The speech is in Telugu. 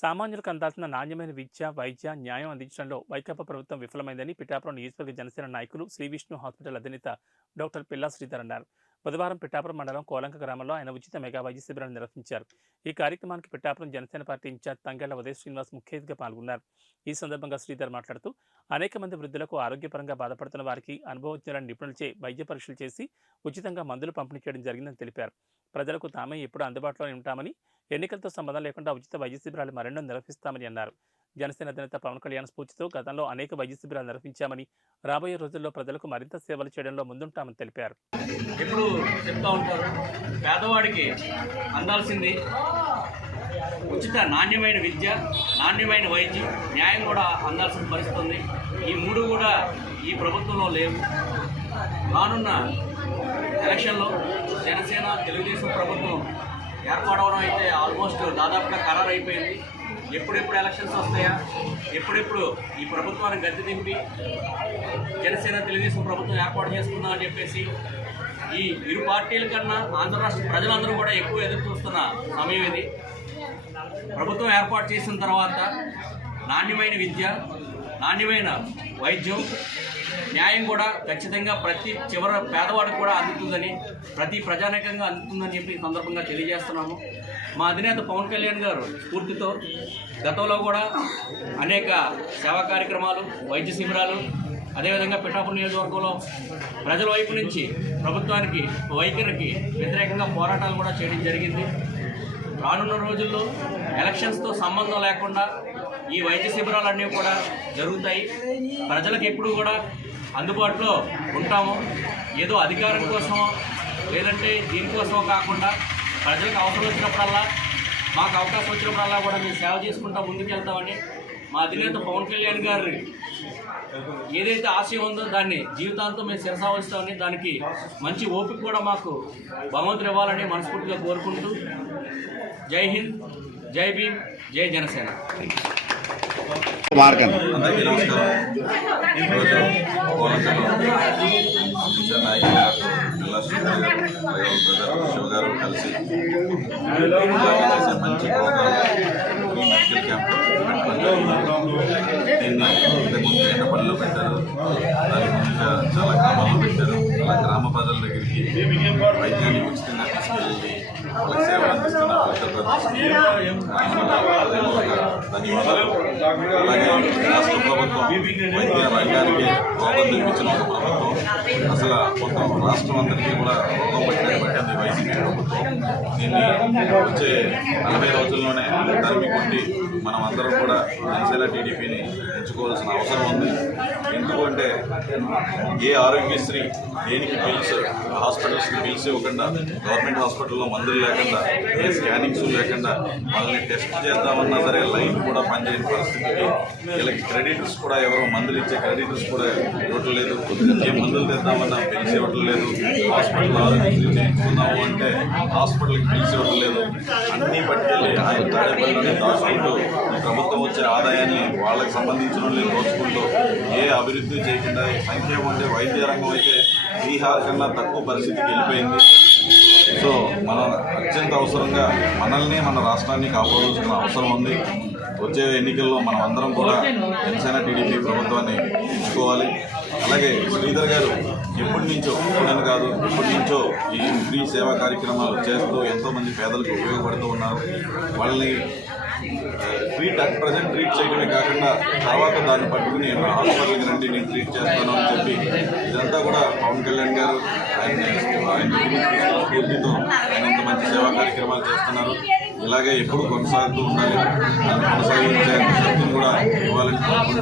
సామాన్యులకు అందాల్సిన నాణ్యమైన విద్య, వైద్య, న్యాయం అందించడంలో వైకాపా ప్రభుత్వం విఫలమైందని పిఠాపురం నియోజకవర్గ జనసేన నాయకులు శ్రీ విష్ణు హాస్పిటల్ అధినేత డాక్టర్ పిల్లా శ్రీధర్ అన్నారు. బుధవారం పిఠాపురం మండలం కోలంక గ్రామంలో ఆయన ఉచిత మెగా వైద్య శిబిరాన్ని నిర్వహించారు. ఈ కార్యక్రమానికి పిఠాపురం జనసేన పార్టీ ఇన్ఛార్జ్ తంగెళ్ల ఉదయ్ శ్రీనివాస్ ముఖ్య అతిథిగా పాల్గొన్నారు. ఈ సందర్భంగా శ్రీధర్ మాట్లాడుతూ అనేక మంది వృద్ధులకు ఆరోగ్యపరంగా బాధపడుతున్న వారికి అనుభవజ్ఞులైన నిపుణులచే వైద్య పరీక్షలు చేసి ఉచితంగా మందులు పంపిణీ చేయడం జరిగిందని తెలిపారు. ప్రజలకు తామే ఎప్పుడు అందుబాటులో ఉంటామని, ఎన్నికలతో సంబంధం లేకుండా ఉచిత వైద్య శిబిరాలు మరెన్నో నిర్వహిస్తామని అన్నారు. జనసేన అధినేత పవన్ కళ్యాణ్ స్ఫూర్తితో గతంలో అనేక వైద్య శిబిరాలు నిర్వహించామని, రాబోయే రోజుల్లో ప్రజలకు మరింత సేవలు చేయడంలో ముందుంటామని తెలిపారు. ఎప్పుడు చెప్తా ఉంటారు, పేదవాడికి అందాల్సింది ఉచిత నాణ్యమైన విద్య, నాణ్యమైన వైద్యం, న్యాయం కూడా అందాల్సిన పరిస్థితి ఉంది. ఈ మూడు కూడా ఈ ప్రభుత్వంలో లేవు. రానున్న ఎలక్షన్లో జనసేన తెలుగుదేశం ప్రభుత్వం ఏర్పడవడం అయితే ఆల్మోస్ట్ దాదాపుగా ఖరారు అయిపోయింది. ఎప్పుడెప్పుడు ఎలక్షన్స్ వస్తాయా, ఎప్పుడెప్పుడు ఈ ప్రభుత్వాన్ని గద్దె దింపి జనసేన తెలుగుదేశం ప్రభుత్వం ఏర్పాటు చేసుకుందామని చెప్పేసి ఈ ఇరు పార్టీల కన్నా ఆంధ్ర రాష్ట్ర ప్రజలందరూ కూడా ఎక్కువ ఎదురు చూస్తున్న సమయం ఇది. ప్రభుత్వం ఏర్పాటు చేసిన తర్వాత నాణ్యమైన విద్య, నాణ్యమైన వైద్యం, న్యాయం కూడా ఖచ్చితంగా ప్రతి చివర పేదవాడికి కూడా అందుతుందని, ప్రతి ప్రజానీకంగా అందుతుందని చెప్పి ఈ సందర్భంగా తెలియజేస్తున్నాము. మా అధినేత పవన్ కళ్యాణ్ గారు స్ఫూర్తితో గతంలో కూడా అనేక సేవా కార్యక్రమాలు, వైద్య శిబిరాలు, అదేవిధంగా పిఠాపురం నియోజకవర్గంలో ప్రజల వైపు నుంచి ప్రభుత్వానికి వైఖరికి వ్యతిరేకంగా పోరాటాలు కూడా చేయడం జరిగింది. రానున్న రోజుల్లో ఎలక్షన్స్తో సంబంధం లేకుండా ఈ వైద్య శిబిరాలన్నీ కూడా జరుగుతాయి. ప్రజలకు ఎప్పుడు కూడా అందుబాటులో ఉంటాము. ఏదో అధికారం కోసమో లేదంటే దీనికోసమో కాకుండా ప్రజలకు అవసరం వచ్చినప్పుడల్లా, మాకు అవకాశం వచ్చినప్పుడల్లా కూడా మేము సేవ చేసుకుంటా ముందుకెళ్తామని మా అధినేత పవన్ కళ్యాణ్ గారి ఏదైతే ఆశయం ఉందో దాన్ని జీవితాంతం మేము శిరసావహిస్తామని, దానికి మంచి ఓపిక కూడా మాకు భగవంతుడు ఇవ్వాలని మనస్ఫూర్తిగా కోరుకుంటూ జై హింద్, జై భీమ్, జై జనసేన. అందరికీ నమస్కారం. ఈరోజు కోలంకలో పిల్లా శ్రీధర్ గారు, శివ గారు కలిసి చేసే మంచి ప్రోగ్రాం ఈ మెడికల్ క్యాంప్. దీన్ని ఇంతకుముందు ఎండపల్లిలో పెట్టారు, దాని ముందుగా చాలా గ్రామాల్లో పెట్టారు. అలా గ్రామ ప్రజల దగ్గరికి వైద్యాన్ని ఉచితంగా తీసుకెళ్ళి వాళ్ళకి సేవలు అందిస్తున్న ధన్యవాదాలు. అలాగే రాష్ట్ర ప్రభుత్వం వైద్య రంగానికి రోగం తెప్పించిన ఒక ప్రభుత్వం. అసలు మొత్తం రాష్ట్రం అందరికీ కూడా రోగం పట్టినటువంటి వైసీపీ ప్రభుత్వం. దీన్ని వచ్చే 40 రోజుల్లోనే తరిమి కొట్టి మనం అందరం కూడా జనసేన టీడీపీని ఎంచుకోవాల్సిన అవసరం ఉంది. ఎందుకంటే ఏ ఆరోగ్యశ్రీ దేనికి బిల్స్, హాస్పిటల్స్కి బిల్స్ ఇవ్వకుండా, గవర్నమెంట్ హాస్పిటల్లో మందులు లేకుండా, ఏ స్కానింగ్స్ లేకుండా వాళ్ళని టెస్ట్ చేద్దామన్నా సరే లైన్ కూడా పనిచేయని పరిస్థితికి, వీళ్ళకి క్రెడిటర్స్ కూడా ఎవరో మందులు ఇచ్చే క్రెడిటర్స్ కూడా ఇవ్వటం లేదు. ఏ మందులు తెద్దామన్నా బిల్స్ ఇవ్వటం లేదు. హాస్పిటల్ ఆరోగ్యశ్రీ చేయించుకుందాము అంటే హాస్పిటల్కి బిల్స్ ఇవ్వటం లేదు. అన్నీ పట్టుకెళ్ళి ఆయన తాడేపల్లిలోనే దాచుకుంటూ ఈ ప్రభుత్వం వచ్చే ఆదాయాన్ని వాళ్ళకి సంబంధించిన వాళ్ళు దోచుకుంటూ ఏ అభివృద్ధి చేయకుండా, సంక్షేమం అంటే వైద్య రంగం అయితే బీహార్ కన్నా తక్కువ పరిస్థితికి వెళ్ళిపోయింది. సో మనం అత్యంత అవసరంగా మనల్ని, మన రాష్ట్రాన్ని కాపాడాల్సిన అవసరం ఉంది. వచ్చే ఎన్నికల్లో మనం అందరం కూడా జనసేన టీడీపీ ప్రభుత్వాన్ని ఎంచుకోవాలి. అలాగే శ్రీధర్ గారు ఎప్పటి నుంచో, ఇప్పుడని కాదు ఎప్పటి నుంచో ఈ ఫ్రీ సేవా కార్యక్రమాలు చేస్తూ ఎంతోమంది పేదలకు ఉపయోగపడుతూ ఉన్నారు. వాళ్ళని ప్రజెంట్ ట్రీట్ చేయడమే కాకుండా తర్వాత దాన్ని పట్టుకుని హాస్పిటల్కి రండి నేను ట్రీట్ చేస్తాను అని చెప్పి ఇదంతా కూడా పవన్ కళ్యాణ్ గారు ఆయన స్ఫూర్తితో ఆయన ఇంత మంచి సేవా కార్యక్రమాలు చేస్తున్నారు. ఇలాగే ఎప్పుడు కొనసాగుతూ ఉండాలి. దాన్ని కొనసాగించే శక్తిని కూడా ఇవ్వాలని కోరుకుంటూ